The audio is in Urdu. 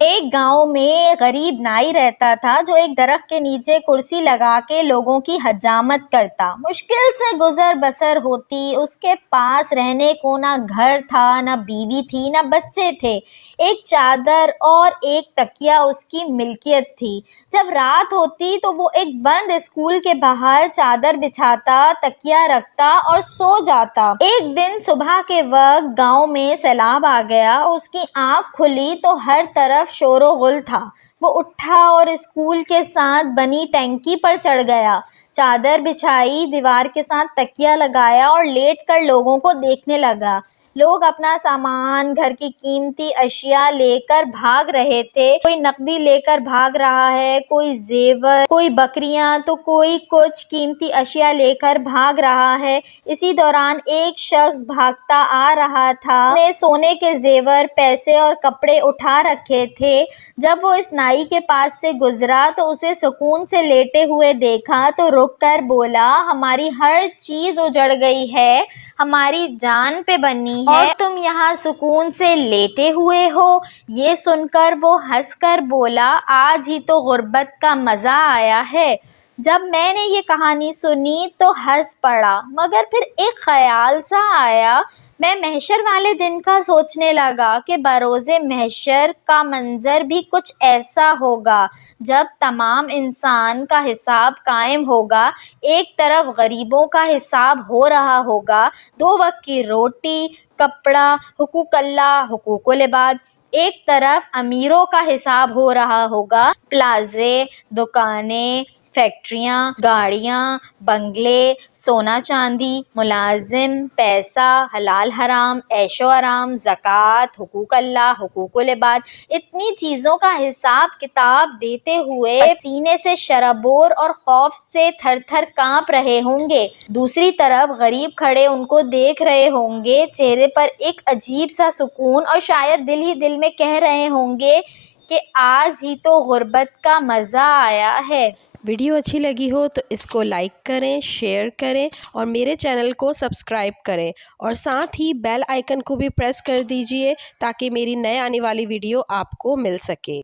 ایک گاؤں میں غریب نائی رہتا تھا جو ایک درخت کے نیچے کرسی لگا کے لوگوں کی حجامت کرتا۔ مشکل سے گزر بسر ہوتی، اس کے پاس رہنے کو نہ گھر تھا، نہ بیوی تھی، نہ بچے تھے۔ ایک چادر اور ایک تکیہ اس کی ملکیت تھی۔ جب رات ہوتی تو وہ ایک بند اسکول کے باہر چادر بچھاتا، تکیہ رکھتا اور سو جاتا۔ ایک دن صبح کے وقت گاؤں میں سیلاب آ گیا۔ اس کی آنکھ کھلی تو ہر طرف شور و غل تھا۔ وہ اٹھا اور اسکول کے ساتھ بنی ٹینکی پر چڑھ گیا، چادر بچھائی، دیوار کے ساتھ تکیہ لگایا اور لیٹ کر لوگوں کو دیکھنے لگا۔ لوگ اپنا سامان، گھر کی قیمتی اشیاء لے کر بھاگ رہے تھے۔ کوئی نقدی لے کر بھاگ رہا ہے، کوئی زیور، کوئی بکریاں تو کوئی کچھ قیمتی اشیاء لے کر بھاگ رہا ہے۔ اسی دوران ایک شخص بھاگتا آ رہا تھا۔ اس نے سونے کے زیور، پیسے اور کپڑے اٹھا رکھے تھے۔ جب وہ اس نائی کے پاس سے گزرا تو اسے سکون سے لیٹے ہوئے دیکھا تو رک کر بولا، ہماری ہر چیز اجڑ گئی ہے، ہماری جان پہ بنی ہے اور تم یہاں سکون سے لیٹے ہوئے ہو۔ یہ سن کر وہ ہنس کر بولا، آج ہی تو غربت کا مزہ آیا ہے۔ جب میں نے یہ کہانی سنی تو ہنس پڑا، مگر پھر ایک خیال سا آیا۔ میں محشر والے دن کا سوچنے لگا کہ بروز محشر کا منظر بھی کچھ ایسا ہوگا جب تمام انسان کا حساب قائم ہوگا۔ ایک طرف غریبوں کا حساب ہو رہا ہوگا، 2 وقت کی روٹی، کپڑا، حقوق اللہ، حقوق العباد۔ ایک طرف امیروں کا حساب ہو رہا ہوگا، پلازے، دکانیں، فیکٹریاں، گاڑیاں، بنگلے، سونا چاندی، ملازم، پیسہ، حلال حرام، عیش و آرام، زکوٰۃ، حقوق اللہ، حقوق العباد۔ اتنی چیزوں کا حساب کتاب دیتے ہوئے سینے سے شرابور اور خوف سے تھر تھر کانپ رہے ہوں گے۔ دوسری طرف غریب کھڑے ان کو دیکھ رہے ہوں گے، چہرے پر ایک عجیب سا سکون، اور شاید دل ہی دل میں کہہ رہے ہوں گے کہ آج ہی تو غربت کا مزہ آیا ہے۔ ویڈیو اچھی لگی ہو تو اس کو لائک کریں، شیئر کریں اور میرے چینل کو سبسکرائب کریں، اور ساتھ ہی بیل آئیکن کو بھی پریس کر دیجئے تاکہ میری نئے آنے والی ویڈیو آپ کو مل سکے۔